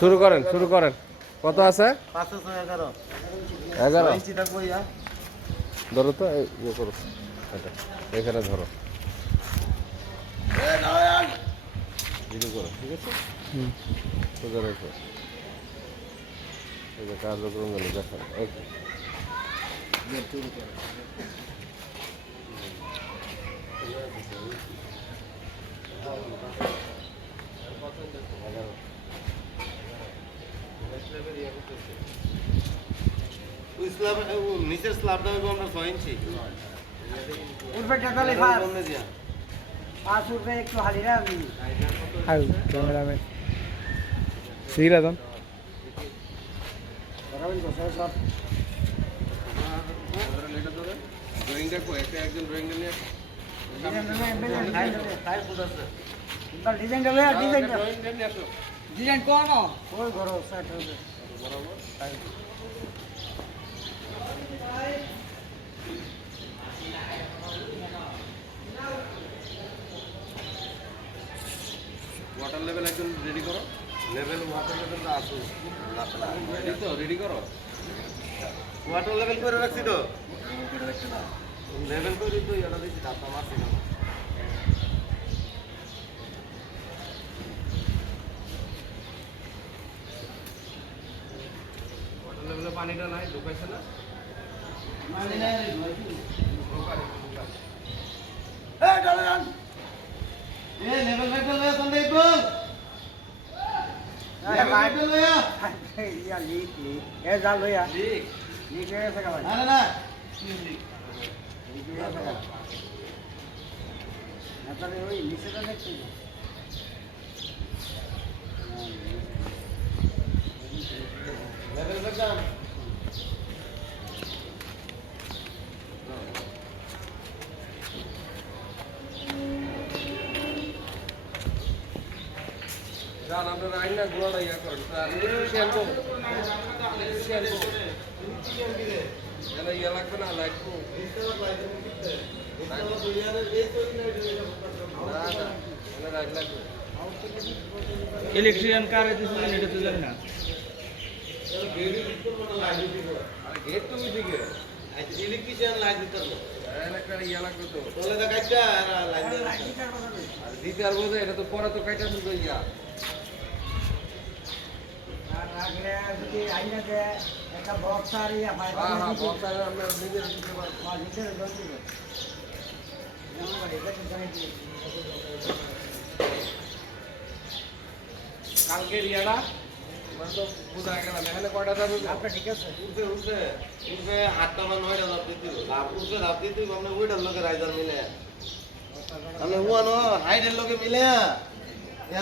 শুরু করেন কত আছে? 11 ইঞ্চি থাকবো ইয়া। ধরো তো ইয়ে করো, এটা এখানে ধরো, ভিডিও করো, ঠিক আছে? সোজা রেখো, এই যে কার্যক্রম গেলে দেখান। ওকে, নিচের স্ল্যাবটা হইব আমরা 6 ইঞ্চি। उर्फे टकले पाँच रुपये एक तो हालिरा how cameraman Sira then drawing দেখো, একজন ড্রয়িং নিয়ে डिजाइन डले डिजाइन ড্রয়িং নিয়ে আসো। डिजाइन कौन हो कोई घरो सेट हो ওয়াটার লেভেল একজন রেডি করো, লেভেল ওয়াটার লেভেলটা আসো, রেডি তো, রেডি করো। ওয়াটার লেভেল করে রাখছি তো, লেভেল করে তো এটা দিচ্ছি, দাঁতা মারছি না। ওয়াটার লেভেলে পানিটা নাই, ঢুকাইছে না? লেভেল ফ্যাক্টর লয়া তোমরা ইকবাল লেভেল লয়া या लीक लीक ए जा लो या ঠিক लीक है सका भाई না না না लीक है सका ना तो वही नीचे तो देखते লেভেল ফ্যাক্টর যান আপনারা আইন না গোড়াটা ইয়া করেন, স্যার ইলেকট্রিশিয়ান তো, ইলেকট্রিশিয়ান তো ইয়া লাগবে না, লাগবে না, না এনে রাখ লাগবে। इलेक्ट्रिशियन कार है जिसमें नेट तो जाना আর গেট তো দিকে ইলেকট্রিশিয়ান লাইট দিতে হবে একটা ইয়া লাগবে তো, তোলে দা কাটটা লাইট দিতে আর দিতে আর বোঝে এটা তো পরে তো কাইটা শুনতো ইয়া। आगे যদি আইনা দে একটা বক্স আর ইয়া ভাই হ্যাঁ হ্যাঁ, বক্স আর আমরা নিজে দিতে পারবো। আর নিচে জলদি করে যেমন করে এটা তো জানি কালকে ইয়াটা মানে তো বোঝা গেল, এখানে কয়টা যাবে? আপনার ঠিক আছে উঠবে উঠবে উঠবে 8টা বা 9টা দাব দিতে লাভ উঠবে দাব দিতে আমরা ওইটার লগে রাইজার মিলে আমরা ওয়ানো হাইটের লগে মিলে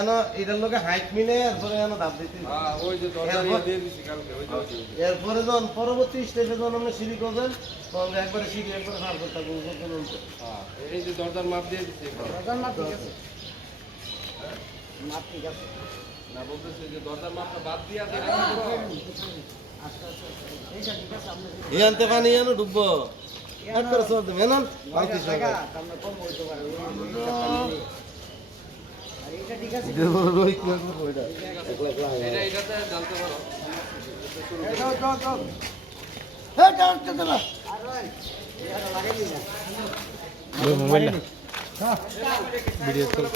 এনো এটার লগে হাইট মিলে এরপরে এনো দাব দিতে হ্যাঁ ওই যে দরজা ইয়া দিয়ে দিছি কালকে, ওই যে ওই যে। এরপরে যখন পরবর্তী স্টেজে যখন আমরা সিঁড়ি করবেন তখন একবারে সিঁড়ি একবারে সার করতে হবে উপর পর্যন্ত হ্যাঁ এই যে দরজার মাপ দিয়ে দিছি এখন। রাজার মাপ ঠিক আছে মাপ ঠিক আছে না বলতেছি যে দরজার মাপটা বাদ দিয়া দিয়ে আচ্ছা আচ্ছা এইটা ঠিক আছে আপনি ইয়ানতে পানি এনো ডুববো একবারে সব দেবেন না বালতি সব জায়গা আমরা কম হইতে পারে আর এটা ঠিক আছে রোহিত কি করবো এটা এটা এটাতে জানতে পারো। যাও যাও যাও হ্যাঁ যাও চলো আর ভাই এটা লাগাই দিনা मोबाइल वीडियो कॉल